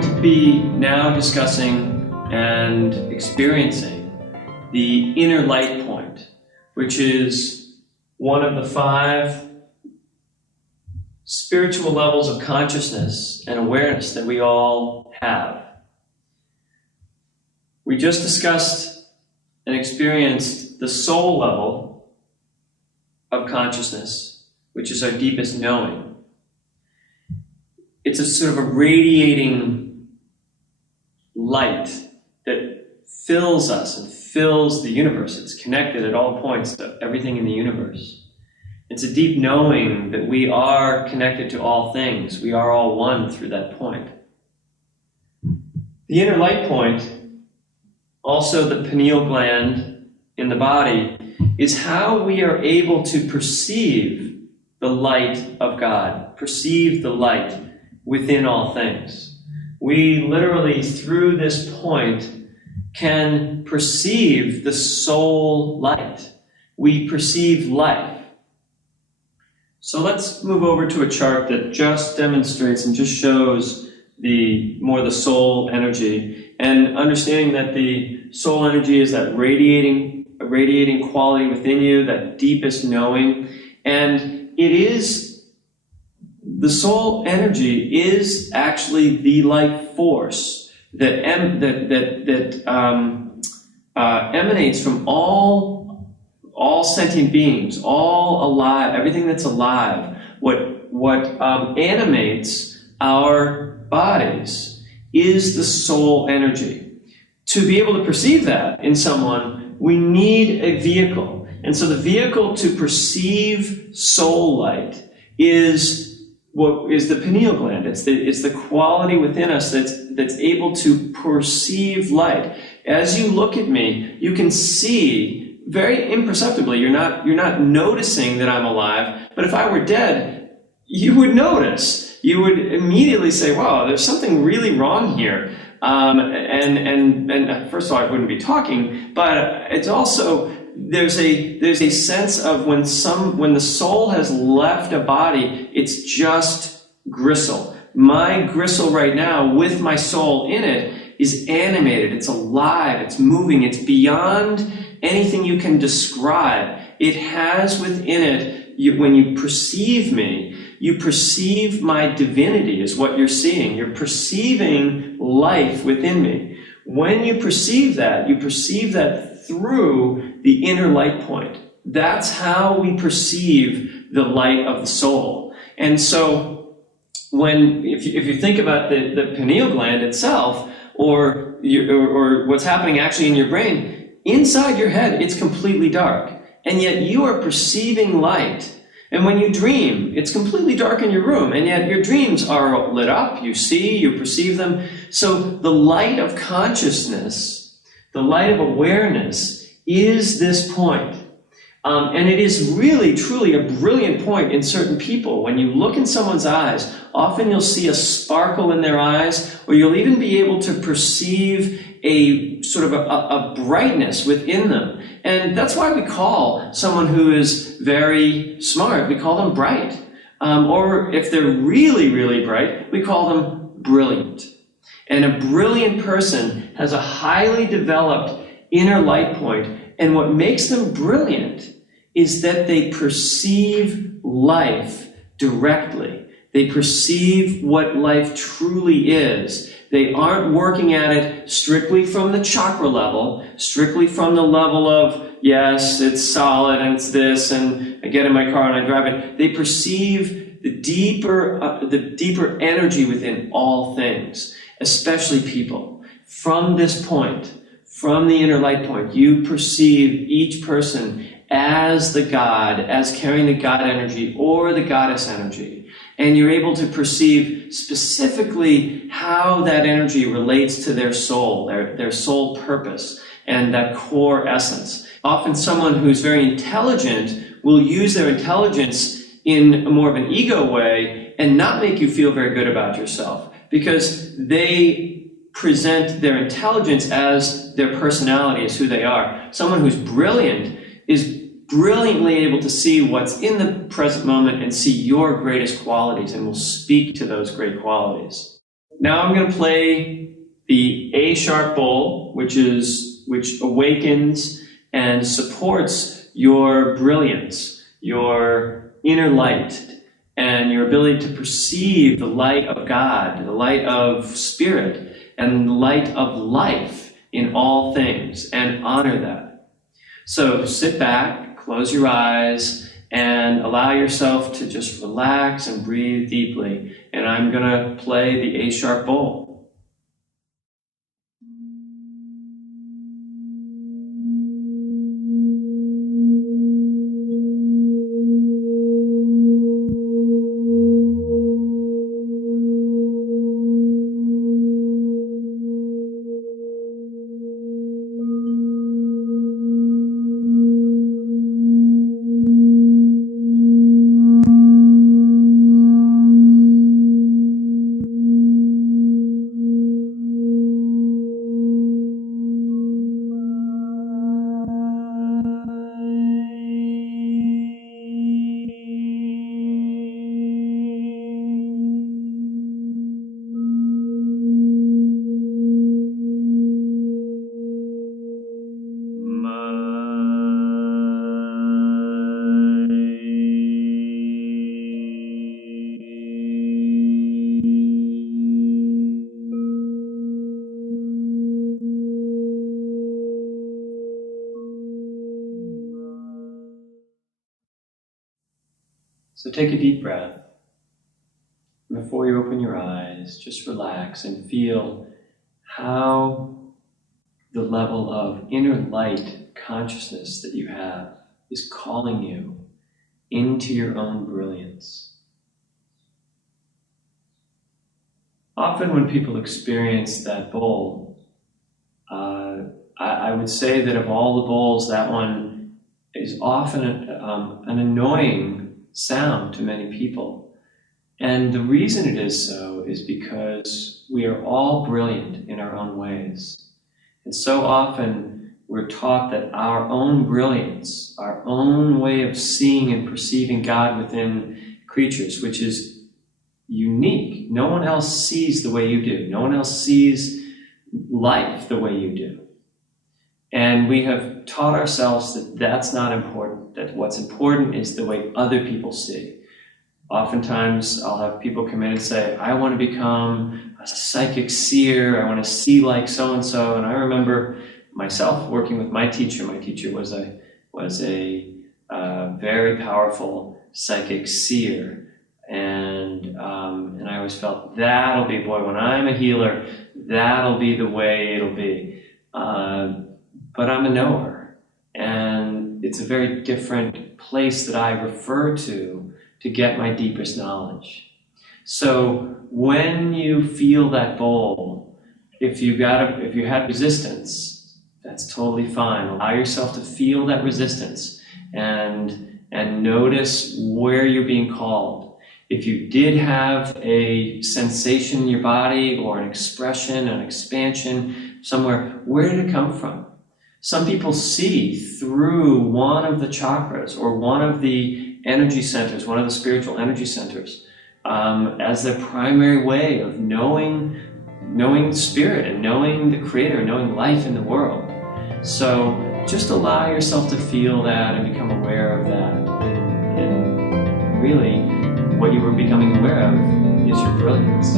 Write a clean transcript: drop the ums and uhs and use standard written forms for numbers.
going to be now discussing and experiencing the inner light point, which is one of the 5 spiritual levels of consciousness and awareness that we all have. We just discussed and experienced the soul level of consciousness, which is our deepest knowing. It's a sort of a radiating light that fills us and fills the universe. It's connected at all points to everything in the universe. It's a deep knowing that we are connected to all things. We are all one through that point. The inner light point, also the pineal gland in the body, is how we are able to perceive the light of God, perceive the light within all things. We literally, through this point, can perceive the soul light. We perceive life. So let's move over to a chart that just demonstrates and just shows the soul energy, and understanding that the soul energy is that radiating quality within you, that deepest knowing, and it is the soul energy is actually the life force that emanates from all sentient beings, all alive, everything that's alive. What animates our bodies is the soul energy. To be able to perceive that in someone, we need a vehicle. And so the vehicle to perceive soul light is what is the pineal gland. It's the quality within us that's able to perceive light. As you look at me, you can see very imperceptibly. You're not noticing that I'm alive. But if I were dead, you would notice. You would immediately say, "Wow, there's something really wrong here." And first of all, I wouldn't be talking. But it's also there's a sense of when the soul has left a body, it's just gristle. My gristle right now, with my soul in it, is animated. It's alive. It's moving. It's beyond anything you can describe. It has within it, when you perceive me, you perceive my divinity is what you're seeing. You're perceiving life within me. When you perceive that through the inner light point. That's how we perceive the light of the soul. And so if you think about the pineal gland itself, or what's happening actually in your brain, inside your head, it's completely dark. And yet you are perceiving light. And when you dream, it's completely dark in your room, and yet your dreams are lit up. You see, you perceive them. So the light of consciousness, the light of awareness, is this point. And it is really, truly a brilliant point in certain people. When you look in someone's eyes, often you'll see a sparkle in their eyes, or you'll even be able to perceive a sort of a brightness within them. And that's why we call someone who is very smart, we call them bright. Or if they're really, really bright, we call them brilliant. And a brilliant person has a highly developed inner light point. And what makes them brilliant is that they perceive life directly. They perceive what life truly is. They aren't working at it strictly from the chakra level, strictly from the level of, yes, it's solid and it's this, and I get in my car and I drive it. They perceive the deeper energy within all things, especially people. From this point, from the inner light point, you perceive each person as the God, as carrying the God energy or the goddess energy. And you're able to perceive specifically how that energy relates to their soul, their soul purpose, and that core essence. Often someone who's very intelligent will use their intelligence in more of an ego way and not make you feel very good about yourself, because they present their intelligence as their personality, as who they are. Someone who's brilliant is brilliantly able to see what's in the present moment and see your greatest qualities, and will speak to those great qualities. now I'm going to play the A sharp bowl, which awakens and supports your brilliance, your inner light, and your ability to perceive the light of God, the light of spirit, and the light of life in all things, and honor that. So sit back, close your eyes, and allow yourself to just relax and breathe deeply. And I'm going to play the A sharp bowl. So take a deep breath. Before you open your eyes, just relax and feel how the level of inner light consciousness that you have is calling you into your own brilliance. Often when people experience that bowl, I would say that of all the bowls, that one is often an annoying sound to many people. And the reason it is so is because we are all brilliant in our own ways. And so often we're taught that our own brilliance, our own way of seeing and perceiving God within creatures, which is unique. No one else sees the way you do. No one else sees life the way you do. And we have taught ourselves that that's not important, that what's important is the way other people see. Oftentimes I'll have people come in and say, I want to become a psychic seer, I want to see like so-and-so. And I remember myself working with my teacher. My teacher was a very powerful psychic seer. And I always felt, that'll be, boy, when I'm a healer, that'll be the way it'll be. But I'm a knower, and it's a very different place that I refer to get my deepest knowledge. So when you feel that bowl, if you had resistance, that's totally fine. Allow yourself to feel that resistance and notice where you're being called. If you did have a sensation in your body or an expression, an expansion somewhere, where did it come from? Some people see through one of the chakras or one of the energy centers, one of the spiritual energy centers, as their primary way of knowing spirit and knowing the Creator, knowing life in the world. So just allow yourself to feel that and become aware of that. And really, what you were becoming aware of is your brilliance.